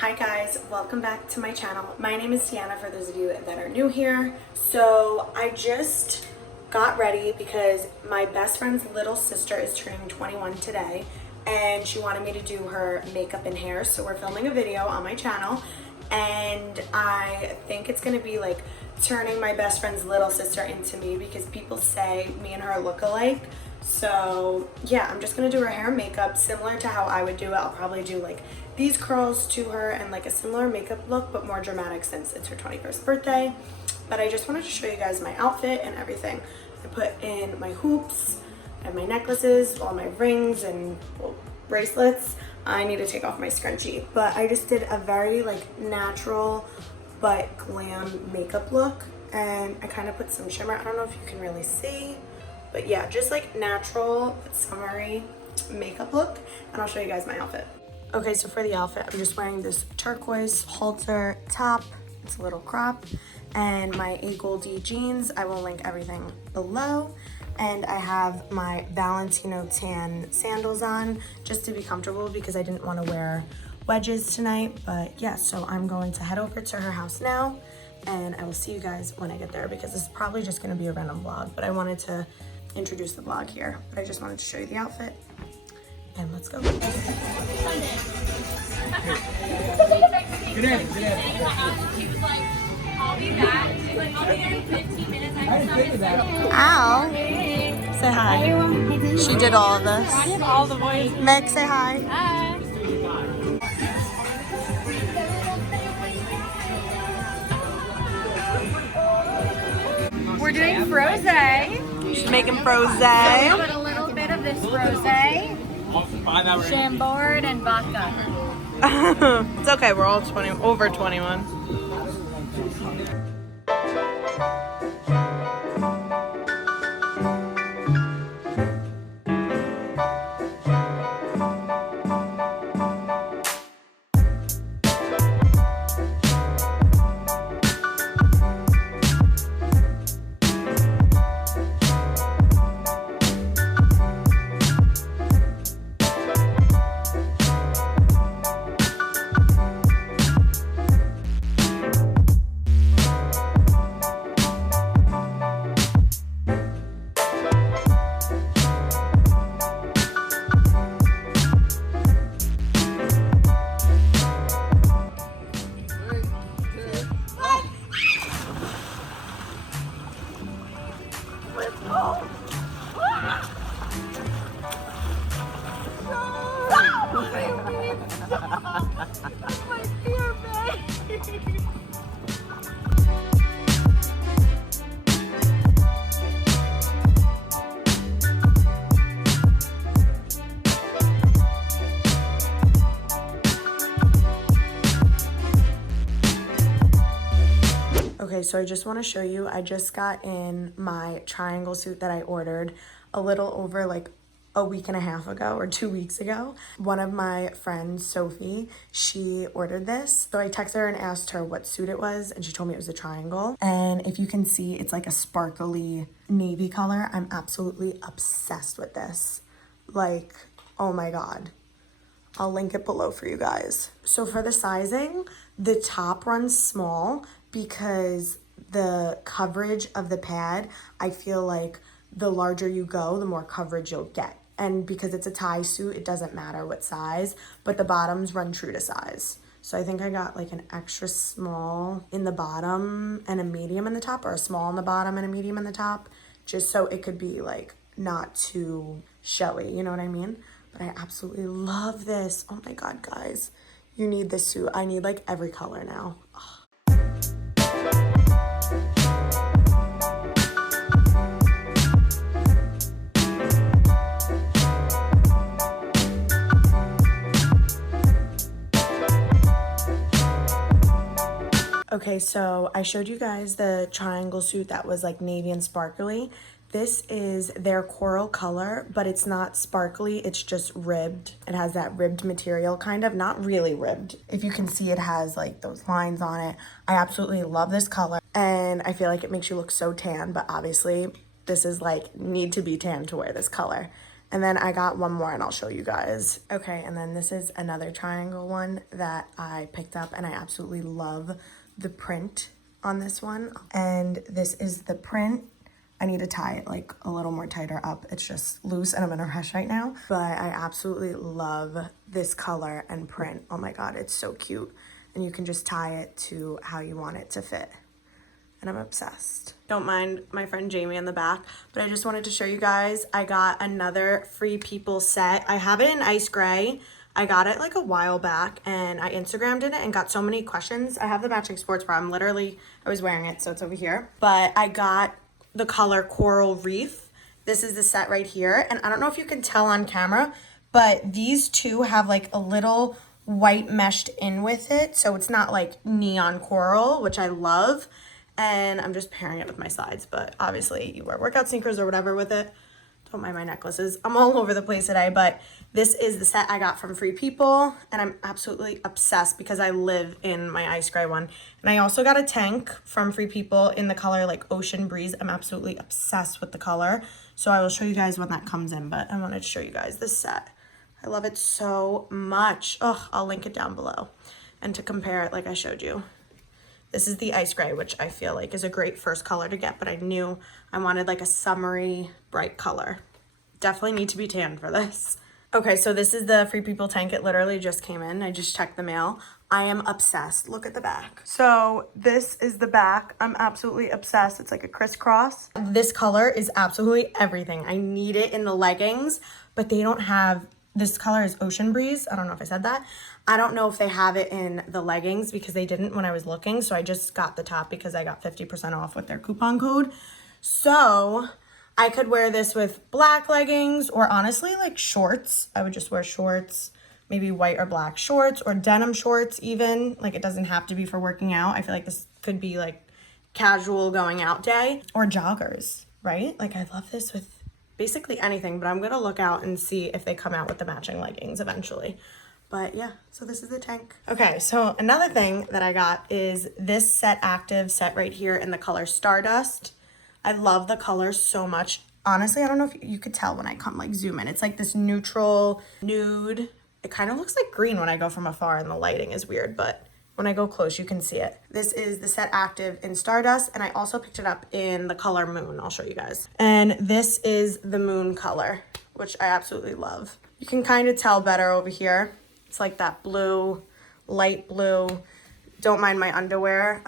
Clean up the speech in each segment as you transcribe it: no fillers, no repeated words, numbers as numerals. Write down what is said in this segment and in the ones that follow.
Hi guys, welcome back to my channel. My name is Deanna for those of you that are new here. So I just got ready because my best friend's little sister is turning 21 today and she wanted me to do her makeup and hair. So we're filming a video on my channel and I think it's gonna be like turning my best friend's little sister into me because people say me and her look alike. So yeah, I'm just gonna do her hair and makeup similar to how I would do it. I'll probably do like these curls to her and like a similar makeup look, but more dramatic since it's her 21st birthday. But I just wanted to show you guys my outfit and everything. I put in my hoops and my necklaces, all my rings and bracelets. I need to take off my scrunchie, but I just did a very like natural but glam makeup look, and I kind of put some shimmer. I don't know if you can really see, but yeah, just like natural but summery makeup look, and I'll show you guys my outfit. Okay, so for the outfit, I'm just wearing this turquoise halter top. It's a little crop, and my A Goldie jeans. I will link everything below. And I have my Valentino tan sandals on just to be comfortable because I didn't want to wear wedges tonight. But yeah, so I'm going to head over to her house now, and I will see you guys when I get there because this is probably just going to be a random vlog, but I wanted to introduce the vlog here. But I just wanted to show you the outfit, and let's go. Good day. She was like, I'll be back. She's like, I'll be here in 15 minutes. I didn't think of that. Ow. Say hi. She did all of this. I did all the voices. Meg, say hi. Hi. We're doing frosé. She's making frosé. So we put a little bit of this frosé, Chambord, and vodka. It's okay, we're all over 21. Okay, so I just want to show you, I just got in my Triangl suit that I ordered a little over like a week and a half ago or 2 weeks ago. One of my friends, Sophie, she ordered this. So I texted her and asked her what suit it was, and she told me it was a Triangl. And if you can see, it's like a sparkly navy color. I'm absolutely obsessed with this. Like, oh my God. I'll link it below for you guys. So for the sizing, the top runs small because the coverage of the pad, I feel like the larger you go, the more coverage you'll get. And because it's a tie suit, it doesn't matter what size, but the bottoms run true to size. So I think I got like an extra small in the bottom and a medium in the top, or a small in the bottom and a medium in the top, just so it could be like not too showy, you know what I mean? But I absolutely love this. Oh my God, guys, you need this suit. I need like every color now. Ugh. Okay, so I showed you guys the Triangl suit that was like navy and sparkly. This is their coral color, but it's not sparkly, it's just ribbed. It has that ribbed material, kind of, not really ribbed. If you can see, it has like those lines on it. I absolutely love this color, and I feel like it makes you look so tan, but obviously this is like need to be tan to wear this color. And then I got one more and I'll show you guys. Okay, and then this is another Triangl one that I picked up, and I absolutely love the print on this one. And this is the print. I need to tie it like a little more tighter up. It's just loose and I'm in a rush right now. But I absolutely love this color and print. Oh my God, it's so cute. And you can just tie it to how you want it to fit. And I'm obsessed. Don't mind my friend Jamie in the back, but I just wanted to show you guys. I got another Free People set. I have it in ice gray. I got it like a while back and I Instagrammed it and got so many questions. I have the matching sports bra. I was wearing it, so it's over here. But I got the color Coral Reef. This is the set right here. And I don't know if you can tell on camera, but these two have like a little white meshed in with it. So it's not like neon coral, which I love. And I'm just pairing it with my slides, but obviously you wear workout sneakers or whatever with it. Don't mind my necklaces. I'm all over the place today, but this is the set I got from Free People, and I'm absolutely obsessed because I live in my ice gray one. And I also got a tank from Free People in the color like Ocean Breeze. I'm absolutely obsessed with the color, so I will show you guys when that comes in, but I wanted to show you guys this set. I love it so much. Oh, I'll link it down below. And to compare it like I showed you. This is the ice gray, which I feel like is a great first color to get, but I knew I wanted like a summery bright color. Definitely need to be tan for this. Okay, so this is the Free People tank. It literally just came in. I just checked the mail. I am obsessed. Look at the back. So this is the back. I'm absolutely obsessed. It's like a crisscross. This color is absolutely everything. I need it in the leggings, but they don't have, this color is Ocean Breeze. I don't know if I said that. I don't know if they have it in the leggings because they didn't when I was looking. So I just got the top because I got 50% off with their coupon code. So I could wear this with black leggings or honestly like shorts. I would just wear shorts, maybe white or black shorts or denim shorts even. Like it doesn't have to be for working out. I feel like this could be like casual going out day or joggers, right? Like I love this with basically anything, but I'm gonna look out and see if they come out with the matching leggings eventually. But yeah, so this is the tank. Okay, so another thing that I got is this Set Active set right here in the color Stardust. I love the color so much. Honestly, I don't know if you could tell when I come like zoom in. It's like this neutral nude. It kind of looks like green when I go from afar and the lighting is weird, but when I go close, you can see it. This is the Set Active in Stardust, and I also picked it up in the color Moon. I'll show you guys. And this is the Moon color, which I absolutely love. You can kind of tell better over here. It's like that blue, light blue. Don't mind my underwear.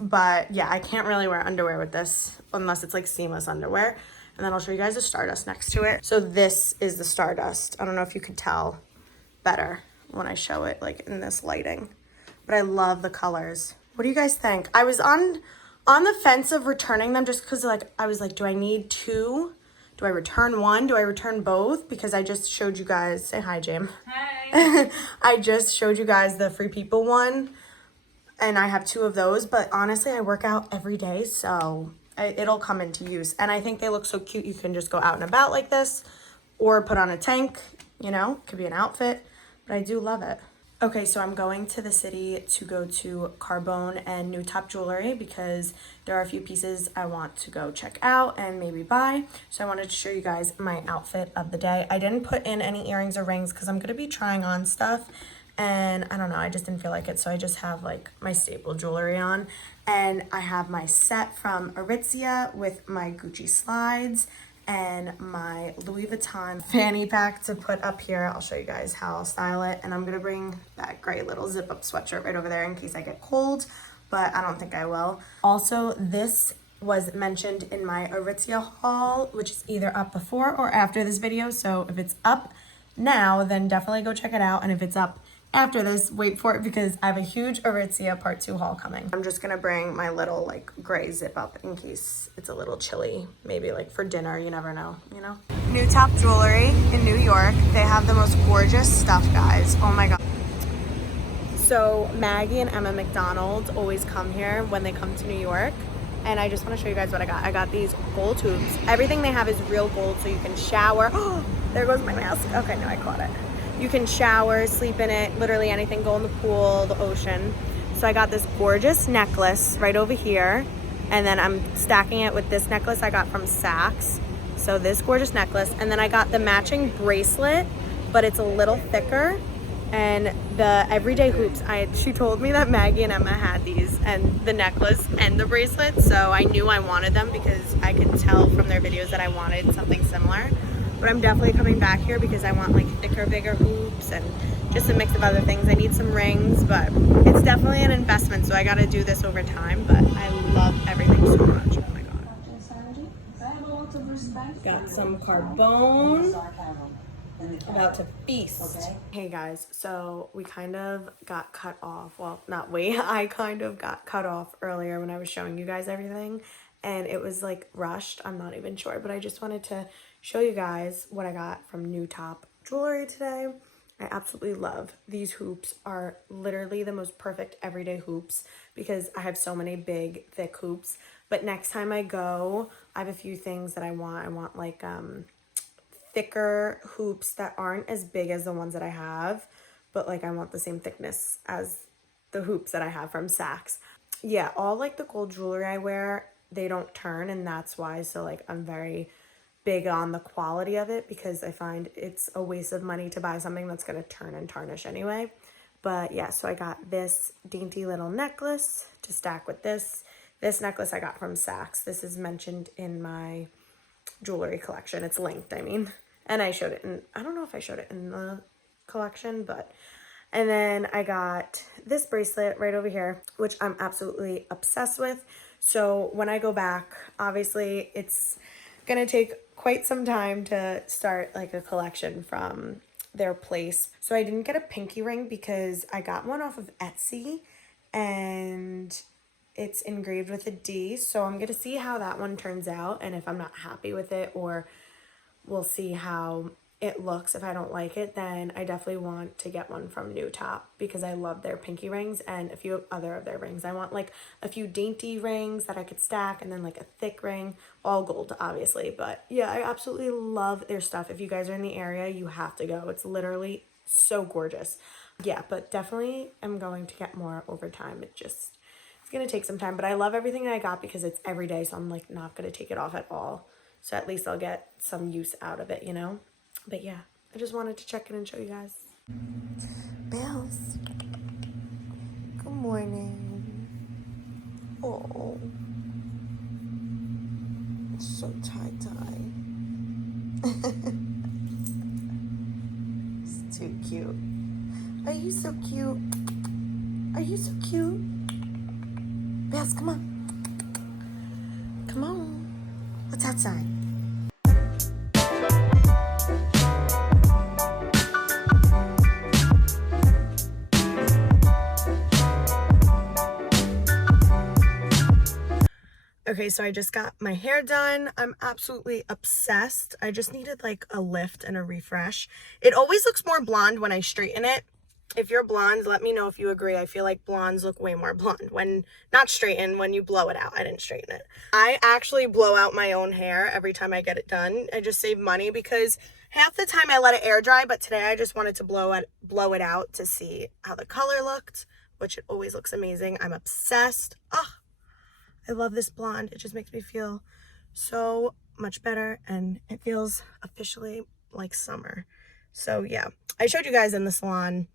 But yeah, I can't really wear underwear with this unless it's like seamless underwear. And then I'll show you guys the Stardust next to it. So this is the Stardust. I don't know if you could tell better when I show it like in this lighting. But I love the colors. What do you guys think? I was on the fence of returning them just because like I was like, do I need two? Do I return one? Do I return both? Because I just showed you guys, say hi, Jim. Hi. I just showed you guys the Free People one and I have two of those, but honestly, I work out every day, so it'll come into use. And I think they look so cute. You can just go out and about like this or put on a tank, you know, could be an outfit, but I do love it. Okay, so I'm going to the city to go to Carbone and New Top Jewelry because there are a few pieces I want to go check out and maybe buy. So I wanted to show you guys my outfit of the day. I didn't put in any earrings or rings because I'm going to be trying on stuff. And I don't know, I just didn't feel like it. So I just have like my staple jewelry on. And I have my set from Aritzia with my Gucci slides and my Louis Vuitton fanny pack to put up here. I'll show you guys how I'll style it. And I'm gonna bring that gray little zip up sweatshirt right over there in case I get cold, but I don't think I will. Also, this was mentioned in my Aritzia haul, which is either up before or after this video. So if it's up now, then definitely go check it out. And if it's up after this, wait for it because I have a huge Aritzia part 2 haul coming. I'm just gonna bring my little like gray zip up in case it's a little chilly, maybe like for dinner, you never know, you know? New Top Jewelry in New York. They have the most gorgeous stuff, guys. Oh my God. So Maggie and Emma McDonald always come here when they come to New York. And I just wanna show you guys what I got. I got these gold tubes. Everything they have is real gold, so you can shower. Oh, there goes my mask. Okay, no, I caught it. You can shower, sleep in it, literally anything, go in the pool, the ocean. So I got this gorgeous necklace right over here. And then I'm stacking it with this necklace I got from Saks. So this gorgeous necklace, and then I got the matching bracelet, but it's a little thicker. And the everyday hoops, she told me that Maggie and Emma had these, and the necklace and the bracelet, so I knew I wanted them because I could tell from their videos that I wanted something similar. But I'm definitely coming back here because I want like thicker, bigger hoops and just a mix of other things. I need some rings, but it's definitely an investment, so I gotta do this over time. But I love everything so much. Oh my god. Got some carbone. About to feast. Okay. Hey guys, so we kind of got cut off. Well, not we. I kind of got cut off earlier when I was showing you guys everything, and it was like rushed. I'm not even sure, but I just wanted to show you guys what I got from New Top Jewelry today. I absolutely love these hoops. Are literally the most perfect everyday hoops because I have so many big, thick hoops. But next time I go, I have a few things that I want. I want like thicker hoops that aren't as big as the ones that I have, but like I want the same thickness as the hoops that I have from Saks. Yeah, all like the gold jewelry I wear, they don't turn, and that's why. So like I'm very big on the quality of it because I find it's a waste of money to buy something that's going to turn and tarnish anyway. But yeah, so I got this dainty little necklace to stack with this. This necklace I got from Saks. This is mentioned in my jewelry collection. It's linked, I mean. And I showed it in, I don't know if I showed it in the collection, but, and then I got this bracelet right over here, which I'm absolutely obsessed with. So when I go back, obviously it's gonna take quite some time to start like a collection from their place. So I didn't get a pinky ring because I got one off of Etsy and it's engraved with a D. So I'm gonna see how that one turns out and if I'm not happy with it, or we'll see how it looks. If I don't like it, then I definitely want to get one from New Top because I love their pinky rings and a few other of their rings. I want like a few dainty rings that I could stack and then like a thick ring, all gold obviously. But yeah, I absolutely love their stuff. If you guys are in the area, you have to go. It's literally so gorgeous. Yeah, but definitely I'm going to get more over time. It's gonna take some time, but I love everything I got because it's every day, so I'm like not gonna take it off at all. So at least I'll get some use out of it, you know? But yeah, I just wanted to check in and show you guys. Bells. Good morning. Oh. It's so tie-tie. It's too cute. Are you so cute? Are you so cute? Bells, come on. Come on. What's outside? Okay, so I just got my hair done. I'm absolutely obsessed. I just needed like a lift and a refresh. It always looks more blonde when I straighten it. If you're blonde, let me know if you agree. I feel like blondes look way more blonde when not straightened, when you blow it out. I didn't straighten it. I actually blow out my own hair every time I get it done. I just save money because half the time I let it air dry, but today I just wanted to blow it out to see how the color looked, which it always looks amazing. I'm obsessed. Oh, I love this blonde. It just makes me feel so much better and it feels officially like summer. So yeah, I showed you guys in the salon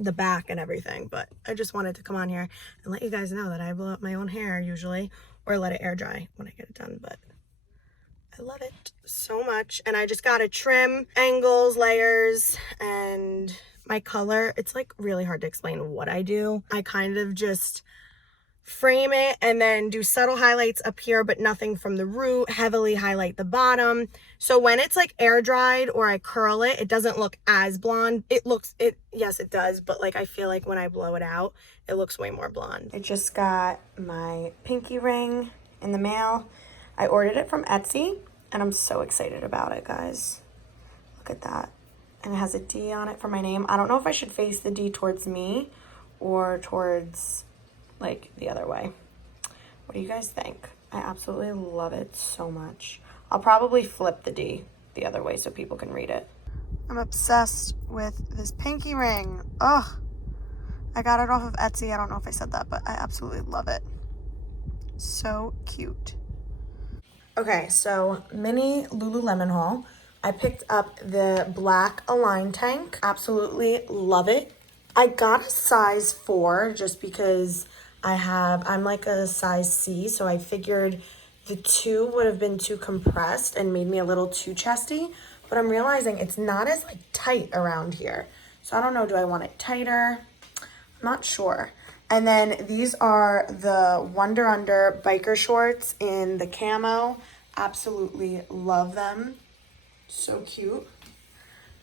the back and everything, but I just wanted to come on here and let you guys know that I blow up my own hair usually, or let it air dry when I get it done. But I love it so much. And I just got to trim angles, layers, and my color. It's like really hard to explain what I do. I kind of just frame it and then do subtle highlights up here, but nothing from the root, heavily highlight the bottom. So when it's like air dried or I curl it, it doesn't look as blonde. Yes, it does, but like I feel like when I blow it out, it looks way more blonde. I just got my pinky ring in the mail. I ordered it from Etsy and I'm so excited about it, guys. Look at that. And it has a D on it for my name. I don't know if I should face the D towards me or towards like the other way. What do you guys think? I absolutely love it so much. I'll probably flip the D the other way so people can read it. I'm obsessed with this pinky ring. Oh, I got it off of Etsy. I don't know if I said that, but I absolutely love it. So cute. Okay, so mini Lululemon haul. I picked up the black Align tank. Absolutely love it. I got a size 4 just because I'm like a size C, so I figured the 2 would have been too compressed and made me a little too chesty, but I'm realizing it's not as like tight around here. So I don't know, do I want it tighter? I'm not sure. And then these are the Wonder Under biker shorts in the camo. Absolutely love them. So cute.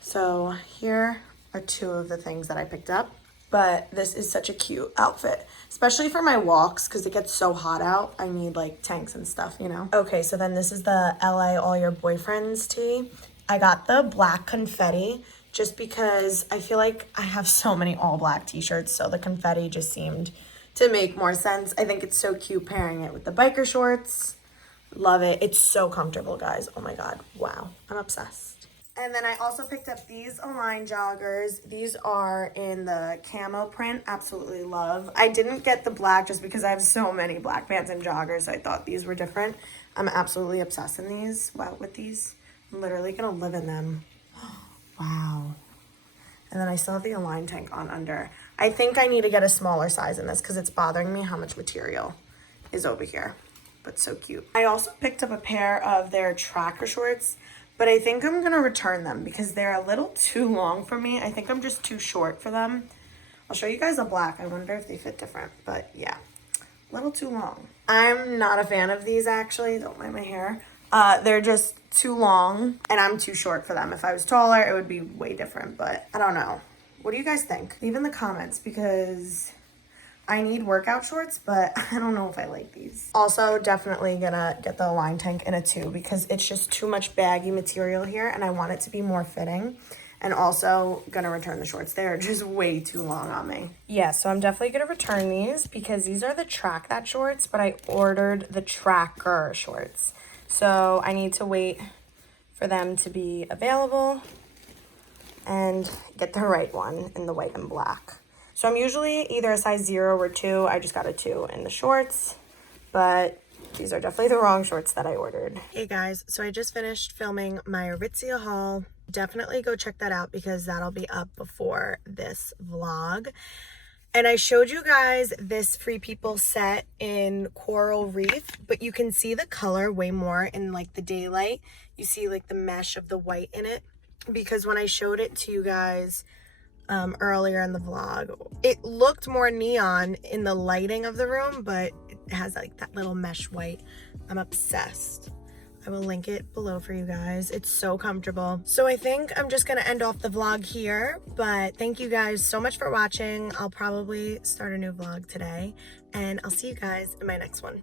So here are 2 of the things that I picked up. But this is such a cute outfit, especially for my walks because it gets so hot out. I need like tanks and stuff, you know? Okay, so then this is the LA All Your Boyfriends tee. I got the black confetti just because I feel like I have so many all black t-shirts, so the confetti just seemed to make more sense. I think it's so cute pairing it with the biker shorts. Love it. It's so comfortable, guys. Oh my God. Wow. I'm obsessed. And then I also picked up these Align joggers. These are in the camo print. Absolutely love. I didn't get the black just because I have so many black pants and joggers. So I thought these were different. I'm absolutely obsessed in these. Wow, with these. I'm literally gonna live in them. Wow. And then I still have the Align tank on under. I think I need to get a smaller size in this because it's bothering me how much material is over here. But so cute. I also picked up a pair of their tracker shorts, but I think I'm gonna return them because they're a little too long for me. I think I'm just too short for them. I'll show you guys a black. I wonder if they fit different, but yeah, a little too long. I'm not a fan of these actually. Don't mind my hair. They're just too long and I'm too short for them. If I was taller, it would be way different, but I don't know. What do you guys think? Leave in the comments because I need workout shorts, but I don't know if I like these. Also, definitely gonna get the Align tank in a 2 because it's just too much baggy material here and I want it to be more fitting. And also gonna return the shorts. They're just way too long on me. Yeah, so I'm definitely gonna return these because these are the Track That shorts, but I ordered the Tracker shorts. So I need to wait for them to be available and get the right one in the white and black. So I'm usually either a size 0 or 2. I just got a 2 in the shorts, but these are definitely the wrong shorts that I ordered. Hey guys, so I just finished filming my Aritzia haul. Definitely go check that out because that'll be up before this vlog. And I showed you guys this Free People set in Coral Reef, but you can see the color way more in like the daylight. You see like the mesh of the white in it because when I showed it to you guys earlier in the vlog, it looked more neon in the lighting of the room, but it has like that little mesh white. I'm obsessed. I will link it below for you guys. It's so comfortable. So I think I'm just gonna end off the vlog here, but thank you guys so much for watching. I'll probably start a new vlog today and I'll see you guys in my next one.